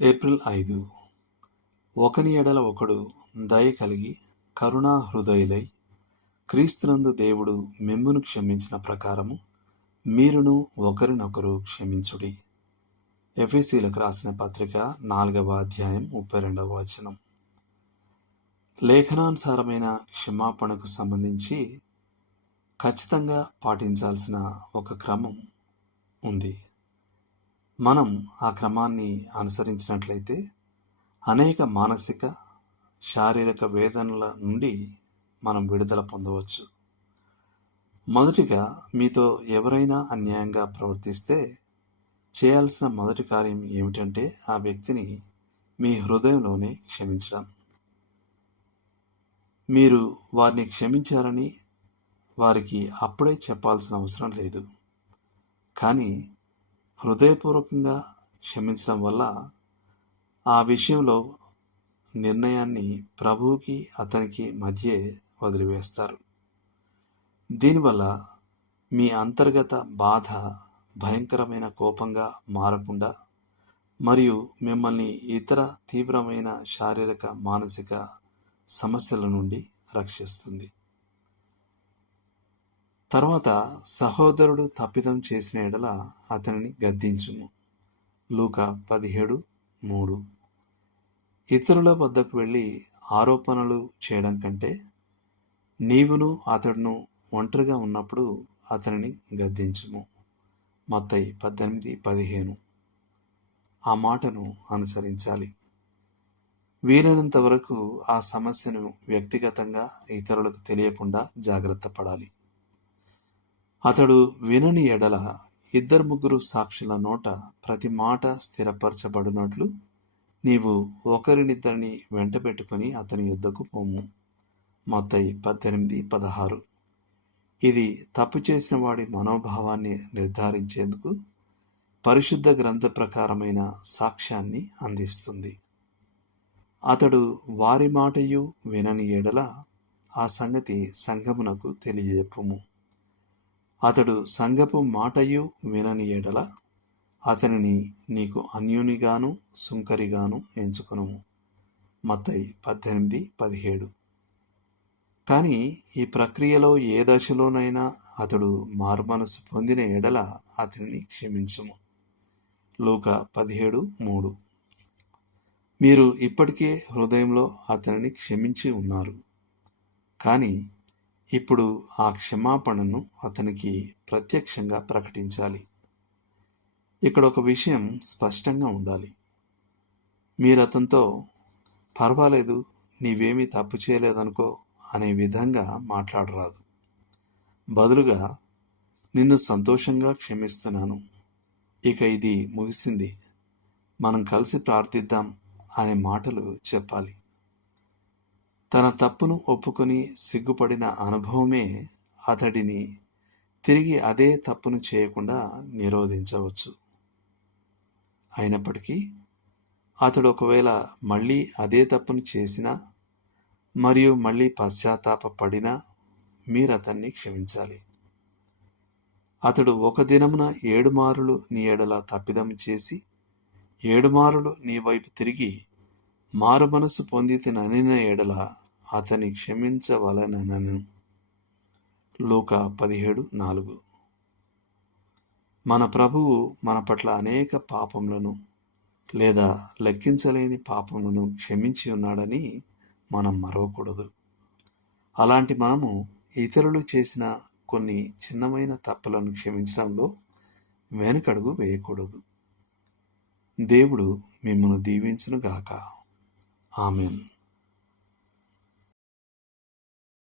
April 5. ఒకని ఎడల ఒకడు దయ కలిగి కరుణా హృదయులై క్రీస్తునందు దేవుడు మిమ్మును క్షమించిన ప్రకారము మీరును ఒకరినొకరు క్షమించుడి. ఎఫెసీయులకు రాసిన పత్రిక 4వ అధ్యాయం 32వ వచనం. లేఖనానుసారమైన క్షమాపణకు సంబంధించి ఖచ్చితంగా పాటించాల్సిన ఒక క్రమం ఉంది. మనం ఆ క్రమాన్ని అనుసరించినట్లయితే అనేక మానసిక శారీరక వేదనల నుండి మనం విడుదల పొందవచ్చు. మొదటిగా మీతో ఎవరైనా అన్యాయంగా ప్రవర్తిస్తే చేయాల్సిన మొదటి కార్యం ఏమిటంటే ఆ వ్యక్తిని మీ హృదయంలోనే క్షమించడం. మీరు వారిని క్షమించారని వారికి అప్పుడే చెప్పాల్సిన అవసరం లేదు. కానీ హృదయపూర్వకంగా క్షమించడం వల్ల ఆ విషయంలో నిర్ణయాన్ని ప్రభువుకి అతనికి మధ్యే వదిలివేస్తారు. దీనివల్ల మీ అంతర్గత బాధ భయంకరమైన కోపంగా మారకుండా మరియు మిమ్మల్ని ఇతర తీవ్రమైన శారీరక మానసిక సమస్యల నుండి రక్షిస్తుంది. తర్వాత సహోదరుడు తప్పిదం చేసిన ఎడల అతనిని గద్దించుము. లూకా 17:3. ఇతరుల వద్దకు వెళ్ళి ఆరోపణలు చేయడం కంటే నీవును అతడును ఒంటరిగా ఉన్నప్పుడు అతనిని గద్దించుము. మత్తయి 18:15. ఆ మాటను అనుసరించాలి. వీలైనంత వరకు ఆ సమస్యను వ్యక్తిగతంగా ఇతరులకు తెలియకుండా జాగ్రత్త పడాలి. అతడు వినని ఎడల 2-3 సాక్షుల నోట ప్రతి మాట స్థిరపరచబడినట్లు నీవు ఒకరినిద్దరిని వెంటబెట్టుకుని అతని యొద్దకు పోము. మత్తయి 18:16. ఇది తప్పు చేసిన వాడి మనోభావాన్ని నిర్ధారించేందుకు పరిశుద్ధ గ్రంథ ప్రకారమైన సాక్ష్యాన్ని అందిస్తుంది. అతడు వారి మాటయు వినని ఎడల ఆ సంగతి సంఘమునకు తెలియజెప్పుము. అతడు సంఘపు మాటయు వినని ఎడల అతనిని నీకు అన్యునిగాను సుంకరిగాను ఎంచుకొనుము. మత్తయి 18:17. కానీ ఈ ప్రక్రియలో ఏ దశలోనైనా అతడు మారుమనసు పొందిన ఎడల అతనిని క్షమించుము. లూకా 17:3. మీరు ఇప్పటికే హృదయంలో అతనిని క్షమించి ఉన్నారు. కానీ ఇప్పుడు ఆ క్షమాపణను అతనికి ప్రత్యక్షంగా ప్రకటించాలి. ఇక్కడ ఒక విషయం స్పష్టంగా ఉండాలి. మీరు అతనితో పర్వాలేదు, నీవేమీ తప్పు చేయలేదనుకో అనే విధంగా మాట్లాడరాదు. బదులుగా నిన్ను సంతోషంగా క్షమిస్తున్నాను, ఇక ఇది ముగిసింది, మనం కలిసి ప్రార్థిద్దాం అనే మాటలు చెప్పాలి. తన తప్పును ఒప్పుకొని సిగ్గుపడిన అనుభవమే అతడిని తిరిగి అదే తప్పును చేయకుండా నిరోధించవచ్చు. అయినప్పటికీ అతడు ఒకవేళ మళ్ళీ అదే తప్పును చేసినా మరియు మళ్ళీ పశ్చాత్తాపపడినా మీరు అతన్ని క్షమించాలి. అతడు ఒక దినమున 7 మారులు నీ ఎడల తప్పిదం చేసి 7 మారులు నీ వైపు తిరిగి మారు మనసు పొందితిననిన ఎడల అతని క్షమించవలెనను. లూకా 17:4. మన ప్రభువు మన పట్ల అనేక పాపములను లేదా లెక్కించలేని పాపములను క్షమించి ఉన్నాడని మనం మరవకూడదు. అలాంటి మనము ఇతరులు చేసిన కొన్ని చిన్నమైన తప్పులను క్షమించడంలో వెనుకడుగు వేయకూడదు. దేవుడు మిమ్మును దీవించునుగాక. ఆమెన్.